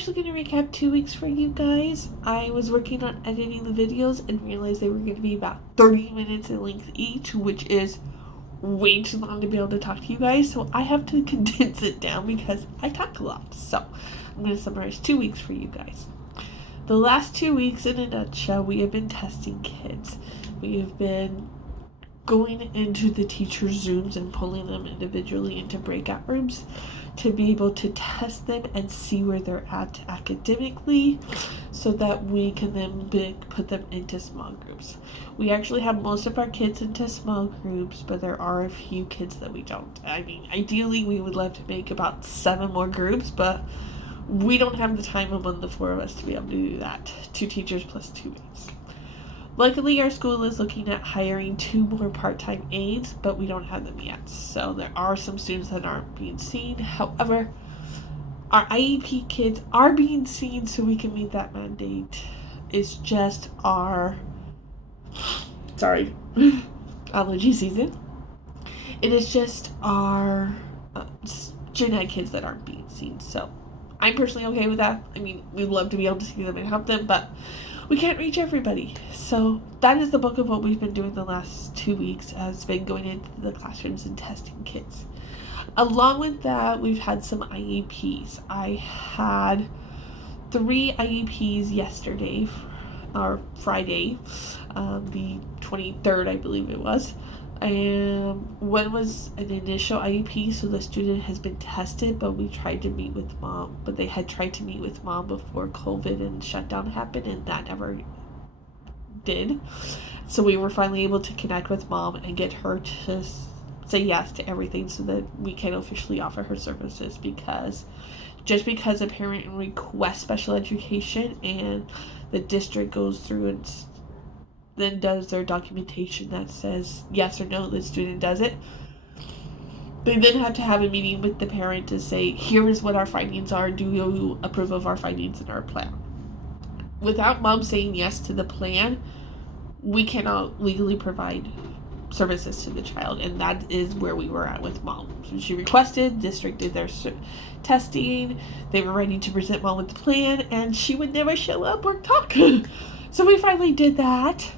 actually going to recap 2 weeks for you guys. I was working on editing the videos and realized they were going to be about 30 minutes in length each, which is way too long to be able to talk to you guys, so I have to condense it down because I talk a lot. So I'm going to summarize 2 weeks for you guys. The last 2 weeks, in a nutshell, we have been testing kids. We have been going into the teacher's Zooms and pulling them individually into breakout rooms to be able to test them and see where they're at academically, so that we can then put them into small groups. We actually have most of our kids into small groups, but there are a few kids that we don't. I mean, ideally we would love to make about 7 more groups, but we don't have the time among the 4 of us to be able to do that. 2 teachers plus 2 aides. Luckily, our school is looking at hiring 2 more part-time aides, but we don't have them yet. So there are some students that aren't being seen. However, our IEP kids are being seen, so we can meet that mandate. It's just our, allergy season. It is just our gen ed kids that aren't being seen. So I'm personally okay with that. I mean, we'd love to be able to see them and help them, but we can't reach everybody. So that is the bulk of what we've been doing the last 2 weeks, has been going into the classrooms and testing kids. Along with that, we've had some IEPs. I had 3 IEPs yesterday, or Friday, the 23rd, I believe it was. And one was an initial IEP, so the student has been tested, but we tried to meet with mom. But they had tried to meet with mom before COVID and shutdown happened, and that never did. So we were finally able to connect with mom and get her to say yes to everything so that we can officially offer her services, because just because a parent requests special education and the district goes through and then does their documentation that says yes or no, the student does it, they then have to have a meeting with the parent to say, here is what our findings are, do you approve of our findings in our plan? Without mom saying yes to the plan, we cannot legally provide services to the child, and that is where we were at with mom. So she requested, district did their testing, they were ready to present mom with the plan, and she would never show up or talk. So we finally did that.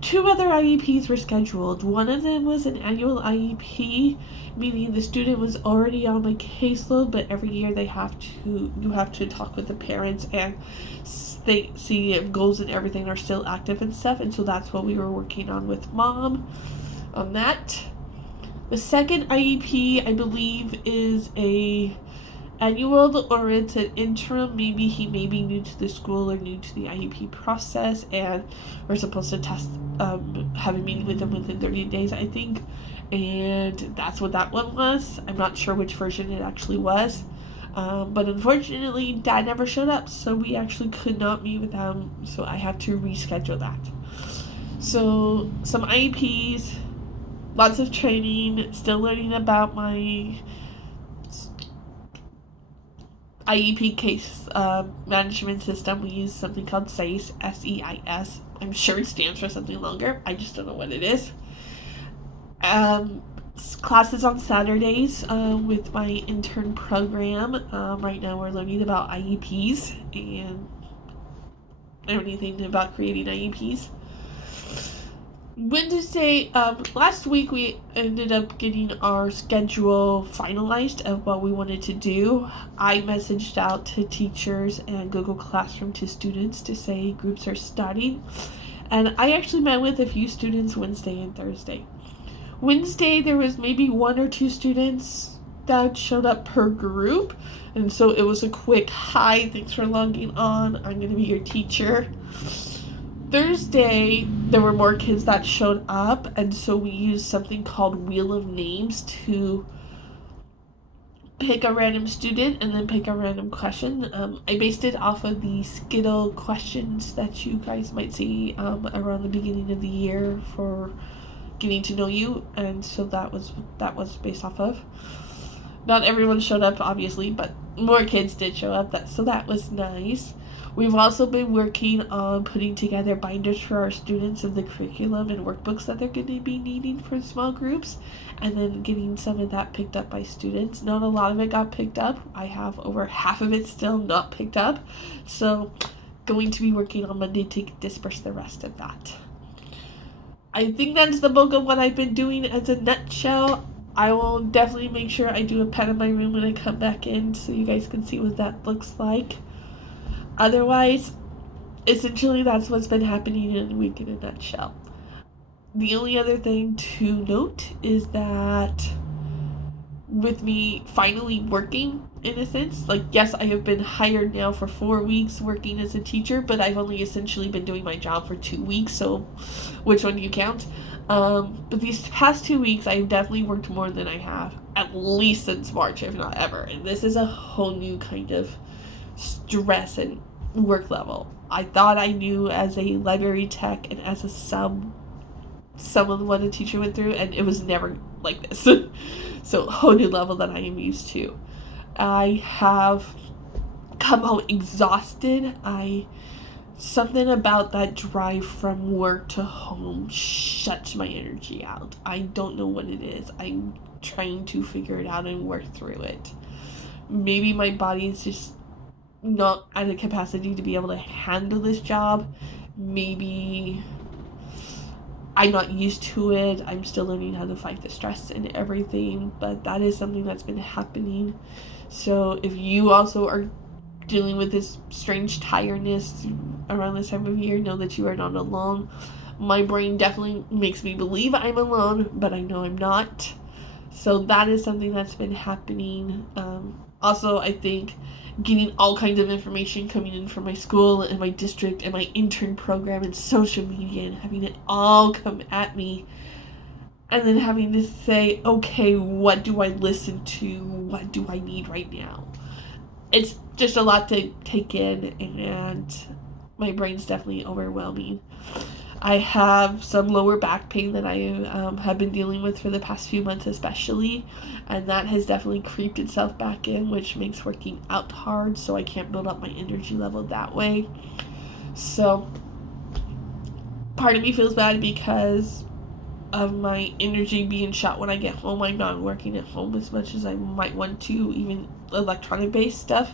2 other IEPs were scheduled. One of them was an annual IEP, meaning the student was already on the caseload, but every year you have to talk with the parents and see if goals and everything are still active and stuff, and so that's what we were working on with mom on that. The second IEP, I believe, is a annual, or it's an interim. Maybe he may be new to the school or new to the IEP process, and we're supposed to have a meeting with him within 30 days, I think, and that's what that one was. I'm not sure which version it actually was, but unfortunately dad never showed up, so we actually could not meet with him, so I have to reschedule that. So some IEPs, lots of training, still learning about my IEP case management system. We use something called SEIS, S-E-I-S. I'm sure it stands for something longer. I just don't know what it is. Classes on Saturdays with my intern program. Right now we're learning about IEPs and everything about creating IEPs. Wednesday, last week we ended up getting our schedule finalized of what we wanted to do. I messaged out to teachers and Google Classroom to students to say groups are starting, and I actually met with a few students Wednesday and Thursday. Wednesday there was maybe 1 or 2 students that showed up per group, and so it was a quick hi, thanks for logging on, I'm gonna be your teacher. Thursday, there were more kids that showed up, and so we used something called Wheel of Names to pick a random student and then pick a random question. I based it off of the Skittle questions that you guys might see around the beginning of the year for getting to know you, and so that was based off of. Not everyone showed up, obviously, but more kids did show up, so that was nice. We've also been working on putting together binders for our students of the curriculum and workbooks that they're going to be needing for small groups, and then getting some of that picked up by students. Not a lot of it got picked up. I have over half of it still not picked up, so going to be working on Monday to disperse the rest of that. I think that's the bulk of what I've been doing as a nutshell. I will definitely make sure I do a pet in my room when I come back in so you guys can see what that looks like. Otherwise, essentially that's what's been happening in a week in a nutshell. The only other thing to note is that with me finally working, in a sense, like, yes, I have been hired now for 4 weeks working as a teacher, but I've only essentially been doing my job for 2 weeks, so which one do you count? But these past 2 weeks I've definitely worked more than I have at least since March, if not ever, and this is a whole new kind of stress and work level. I thought I knew as a library tech and as a some of what a teacher went through, and it was never like this. So a whole new level that I am used to. I have come home exhausted. Something about that drive from work to home shuts my energy out. I don't know what it is. I'm trying to figure it out and work through it. Maybe my body is just not at a capacity to be able to handle this job. Maybe I'm not used to it. I'm still learning how to fight the stress and everything, but that is something that's been happening. So if you also are dealing with this strange tiredness around this time of year, know that you are not alone. My brain definitely makes me believe I'm alone, but I know I'm not. So that is something that's been happening. Also, I think getting all kinds of information coming in from my school and my district and my intern program and social media and having it all come at me, and then having to say, okay, what do I listen to? What do I need right now? It's just a lot to take in, and my brain's definitely overwhelming. I have some lower back pain that I have been dealing with for the past few months especially, and that has definitely creeped itself back in, which makes working out hard, so I can't build up my energy level that way. So part of me feels bad because of my energy being shot when I get home. I'm not working at home as much as I might want to, even electronic based stuff,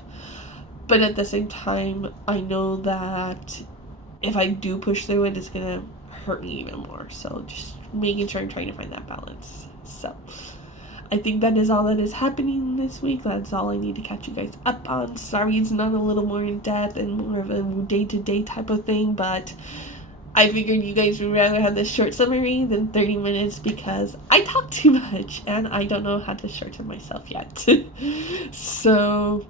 but at the same time I know that if I do push through it, it's gonna hurt me even more. So just making sure I'm trying to find that balance. So I think that is all that is happening this week. That's all I need to catch you guys up on. Sorry it's not a little more in depth and more of a day-to-day type of thing, but I figured you guys would rather have this short summary than 30 minutes because I talk too much and I don't know how to shorten myself yet. So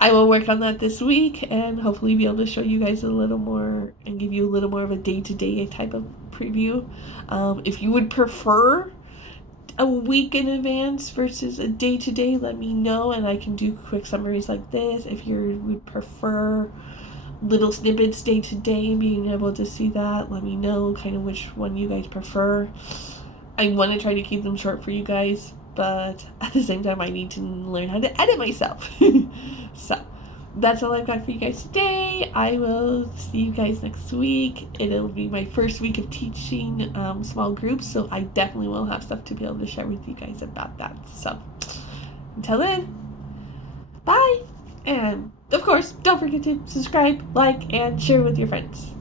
I will work on that this week and hopefully be able to show you guys a little more and give you a little more of a day-to-day type of preview. If you would prefer a week in advance versus a day-to-day, let me know and I can do quick summaries like this. If you would prefer little snippets day-to-day and being able to see that, let me know kind of which one you guys prefer. I want to try to keep them short for you guys, but at the same time I need to learn how to edit myself. So that's all I've got for you guys today. I will see you guys next week. It'll be my first week of teaching small groups, so I definitely will have stuff to be able to share with you guys about that. So until then, bye, and of course don't forget to subscribe, like, and share with your friends.